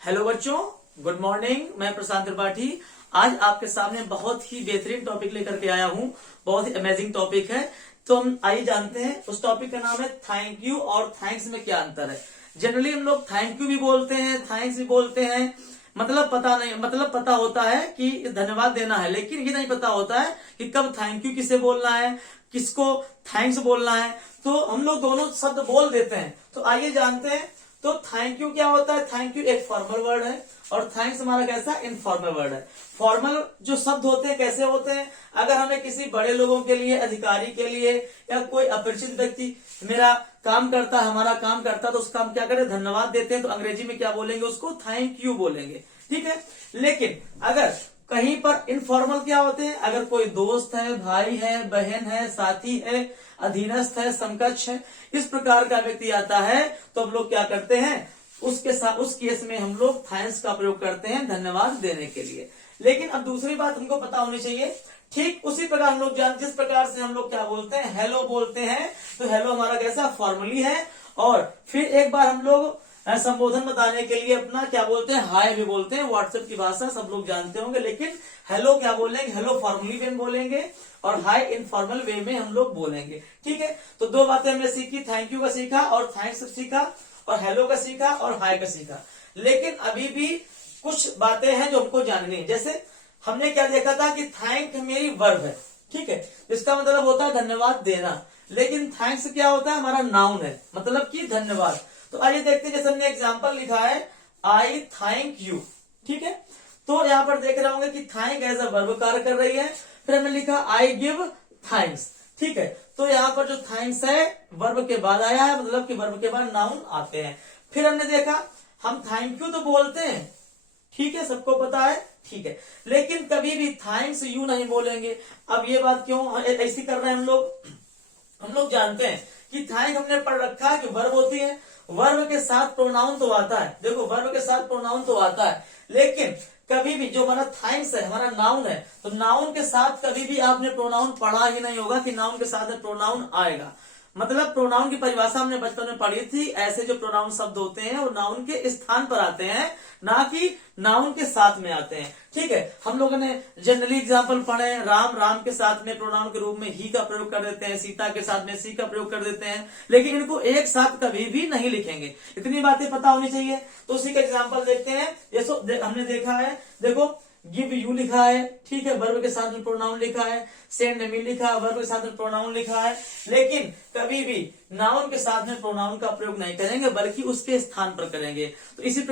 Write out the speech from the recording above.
Hello बच्चों, good morning. मैं प्रशांत त्रिपाठी आज आपके सामने बहुत ही बेहतरीन टॉपिक लेकर के आया हूँ। बहुत ही अमेजिंग टॉपिक है। तो हम आइए जानते हैं। उस टॉपिक का नाम है थैंक यू और थैंक्स में क्या अंतर है। जनरली हम लोग थैंक यू भी बोलते हैं, थैंक्स भी बोलते हैं। मतलब पता नहीं, मतलब पता होता है कि धन्यवाद देना है, लेकिन ये नहीं पता होता है कि कब थैंक यू किसे बोलना है, किसको थैंक्स बोलना है। तो हम लोग दोनों शब्द बोल देते हैं। तो आइए जानते हैं। तो थैंक यू क्या होता है। थैंक यू एक फॉर्मल वर्ड है और थैंक्स हमारा कैसा इनफॉर्मल वर्ड है। फॉर्मल जो शब्द होते हैं कैसे होते हैं, अगर हमें किसी बड़े लोगों के लिए, अधिकारी के लिए या कोई अपरिचित व्यक्ति मेरा काम करता है, हमारा काम करता है, तो उसका हम क्या करें, धन्यवाद देते हैं। तो अंग्रेजी में क्या बोलेंगे, उसको थैंक यू बोलेंगे। ठीक है। लेकिन अगर कहीं पर इनफॉर्मल क्या होते हैं, अगर कोई दोस्त है, भाई है, बहन है, साथी है, अधीनस्थ है, समकक्ष है, इस प्रकार का व्यक्ति आता है, तो हम लोग क्या करते हैं, उसके साथ उस केस में हम लोग थैंक्स का प्रयोग करते हैं धन्यवाद देने के लिए। लेकिन अब दूसरी बात हमको पता होनी चाहिए। ठीक उसी प्रकार हम लोग जिस प्रकार से हम लोग क्या बोलते हैं, हेलो बोलते हैं। तो हेलो हमारा कैसा फॉर्मली है। और फिर एक बार हम लोग संबोधन बताने के लिए अपना क्या बोलते हैं, हाय भी बोलते हैं। व्हाट्सएप की भाषा सब लोग जानते होंगे। लेकिन हेलो क्या बोलेंगे, हेलो फॉर्मली वे में बोलेंगे और हाय इनफॉर्मल वे में हम लोग बोलेंगे। ठीक है। तो दो बातें हमने सीखी, थैंक यू का सीखा और थैंक्स सीखा, और हेलो का सीखा और हाय का सीखा। लेकिन अभी भी कुछ बातें हैं जो हमको जाननी है। जैसे हमने क्या देखा था कि थैंक मेरी वर्ब है। ठीक है। इसका मतलब होता है धन्यवाद देना। लेकिन थैंक्स क्या होता है, हमारा नाउन है, मतलब कि धन्यवाद। तो आइए देखते हैं। जैसे हमने एग्जाम्पल लिखा है, आई थैंक यू। ठीक है। तो यहाँ पर देख रहे होंगे कि थैंक एज अ वर्ब कार्य कर रही है। फिर हमने लिखा आई गिव थैंक्स। ठीक है। तो यहाँ पर जो थैंक्स है वर्ब के बाद आया है, मतलब कि वर्ब के बाद नाउन आते हैं। फिर हमने देखा हम थैंक यू तो बोलते हैं, ठीक है, सबको पता है, ठीक है, लेकिन कभी भी थैंक्स यू नहीं बोलेंगे। अब ये बात क्यों ऐसी कर रहे हैं हम लोग जानते हैं कि थैंक हमने पढ़ रखा है कि वर्ब होती है, वर्ब के साथ प्रोनाउन तो आता है। देखो वर्ब के साथ प्रोनाउन तो आता है, लेकिन कभी भी जो हमारा थैंक्स है हमारा नाउन है, तो नाउन के साथ कभी भी आपने प्रोनाउन पढ़ा ही नहीं होगा कि नाउन के साथ में प्रोनाउन आएगा। मतलब प्रोनाउन की परिभाषा हमने बचपन में पढ़ी थी। ऐसे जो प्रोनाउन शब्द होते हैं वो नाउन के स्थान पर आते हैं, ना कि नाउन के साथ में आते हैं। ठीक है। हम लोगों ने जनरली एग्जाम्पल पढ़े, राम, राम के साथ में प्रोनाउन के रूप में ही का प्रयोग कर देते हैं, सीता के साथ में सी का प्रयोग कर देते हैं, लेकिन इनको एक साथ कभी भी नहीं लिखेंगे। इतनी बातें पता होनी चाहिए। तो उसी का एग्जाम्पल देखते हैं। ये हमने देखा है, देखो गिव यू लिखा है, ठीक है, वर्ब के साथ में प्रोनाउन लिखा है। सेंड मी लिखा है, वर्ब के साथ में प्रोनाउन लिखा है। लेकिन कभी भी नाउन के साथ में प्रोनाउन का प्रयोग नहीं करेंगे, बल्कि उसके स्थान पर करेंगे। तो इसी प्रकार